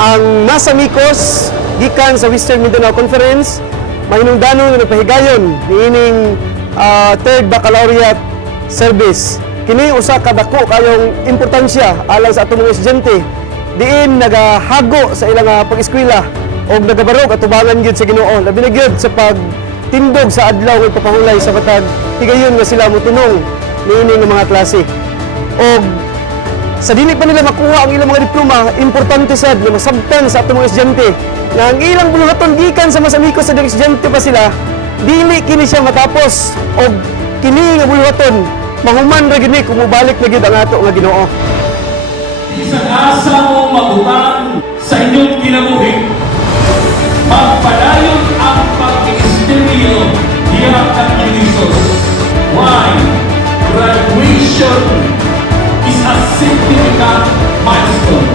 Ang nasa Micos gikan sa Western Mindanao Conference mahinungdanon nga nagpahigayon niining third baccalaureate service. Kini usa ka dako kayong importansya alang sa atong mga estudyante diin nagahago sa ilang pag-eskwela o nagabarog at tubangan gyud sa Ginoo labi na gyud sa pagtindog sa adlaw nga papahulay sa matag higayon nga sila motunong niini nga mga klase. Og sa dili pa nila makuha ang ilang mga diploma, importante sad nga masabtan sa atong mga estudyante nga ang ilang buluhaton gikan sa masamiko sa estudyante pa sila, dili kini siya matapos og kini nga buluhaton mahuman ra gid kung mobalik na gid ang ato nga Ginoo. Isang asa mo mautang sa inyong kinabuhi, magpadayon ang pag-ministeryo diyan ang Jesus. Why? Graduation is a significant milestone.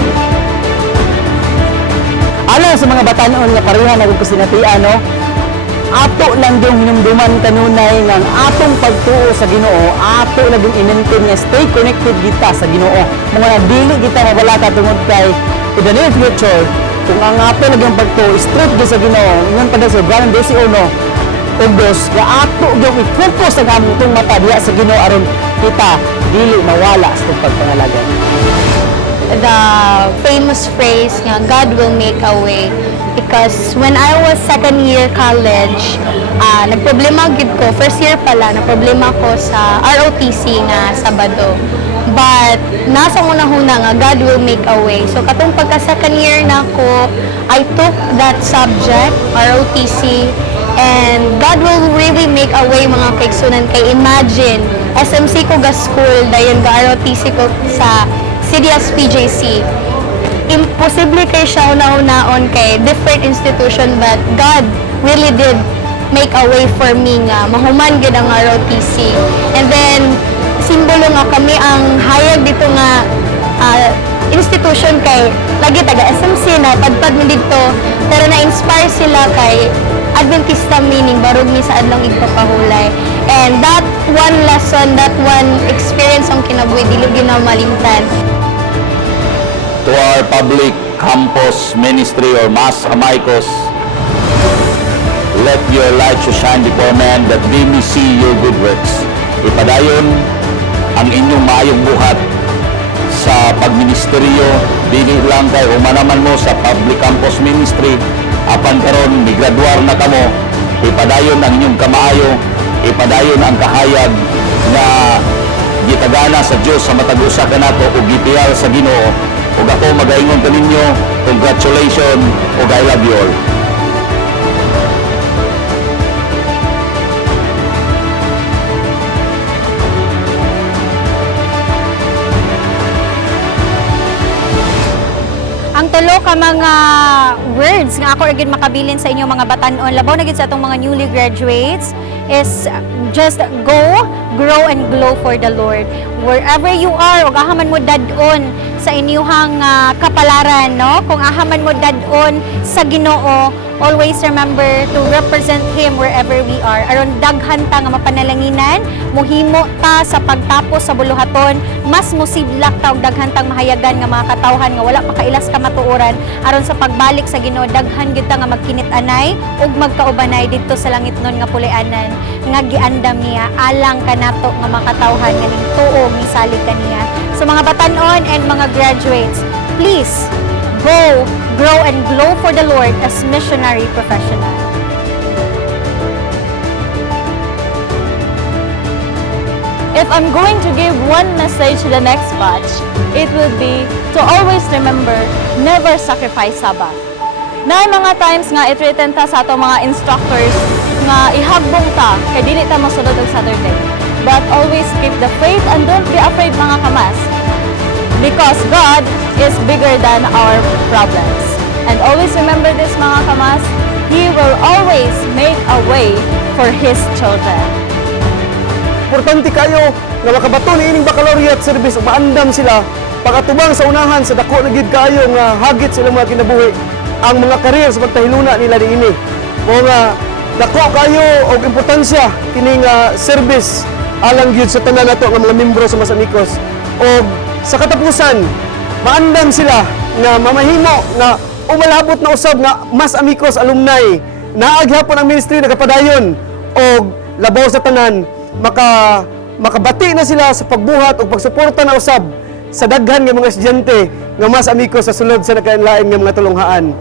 Alang sa mga batanon nga pareha na kung kasinatian, no? Ato lang yung hinumduman kanunay ng atong pagtuo sa Ginoo, ato lang yung i-maintain nga stay connected kita sa Ginoo. Mga dili kita mabalaka tungod kay in the near future, kung ang ato lang yung pagtuo straight din sa Ginoo, ingon pa daw sa John 12:1, ug dos, nga ato yung i-focus ang among mata diha sa Ginoo aron kita dili mawala sa itong pagpangalagan. The famous phrase nga God will make a way, because when I was second year college, nagproblema gid ko, first year pala, nagproblema ko sa ROTC nga Sabado. But nasa una-huna nga God will make a way. So katong pagka second year na ko, I took that subject, ROTC, and God will really make a way mga kaigsunan. Kay imagine, SMC ko ga school, dayon ga ROTC ko sa CDS PJC. Imposible kay siya una-unaon kay different institution, but God really did make a way for me nga mahuman gid ang ROTC. And then simbolo nga kami ang hayag dito nga institution kay lagi taga SMC na padpad mi dito, pero na-inspire sila kay Adventista meaning barog mi sa adlong igpapahulay. And that one lesson, that one experience ang kinabuhi dili gyud na malimtan. To our public campus ministry or Mas Amicos, let your light so shine before men that they may see your good works. Ipadayon ang inyong maayong buhat sa pagministeryo, dili lang kay humanaman mo sa public campus ministry, apan karon migraduar na kamo, ipadayon ang inyong kamaayo, ipadayon ang kahayag na gitagana sa Dios sa matag-usa kanato ug gipiyal sa Ginoo. Ug ako magaingon kaninyo, congratulations ug I love you all. Ang tulo ka mga words nga ako agad makabilin sa inyong mga batanon, labaw na gid sa atong mga newly graduates, is just go, grow, and glow for the Lord. Wherever you are, ug ahaman mo dadon sa inyong kapalaran, no? Kung ahaman mo dadon sa Ginoo, always remember to represent Him wherever we are. Aron daghan ta nga mapanalanginan, muhimo ta sa pagtapos sa buluhaton, mas musiblak ta og daghan tang mahayagan nga mga katawhan nga wala pa kailas ka matuoran, aron sa pagbalik sa Ginoo daghan gyud ta nga magkinit-anay ug magkaubanay didto sa langit nun nga pulianan nga giandam niya alang kanato nga mga katawhan nga ning tuo misalig kaniya. So mga batanon and mga graduates, please go, grow, and glow for the Lord as missionary professional. If I'm going to give one message to the next batch, it will be to always remember, never sacrifice Sabbath. Na mga times nga i-threaten ta sa atong mga instructors nga ihagbong ta kay dili ta mosulod og Saturday. But always keep the faith and don't be afraid mga kamas. Because God is bigger than our problems. And always remember this mga kamas, He will always make a way for His children. Importante kayo nga makabato ni ining baccalaureate service ug maandam sila pagkatubang sa unahan sa dako na gid kayo nga hagit sa ilang mga kinabuhi ang mga career sa pagtahiluna nila niini. Mo nga dako kayo og importansya kining service alang gyud sa tanan nato nga mga membro sa Mas Amicos. Og sa katapusan, maandam sila na mamahimo na o malabot na usab nga Mas Amigos alumni naaghapon ang ministry nagapadayon o labaw sa tanan makabati na sila sa pagbuhat o pagsuporta na usab sa daghan nga mga estudyante nga Mas Amigos sa sulod sa nakainlain nga mga tulunghaan.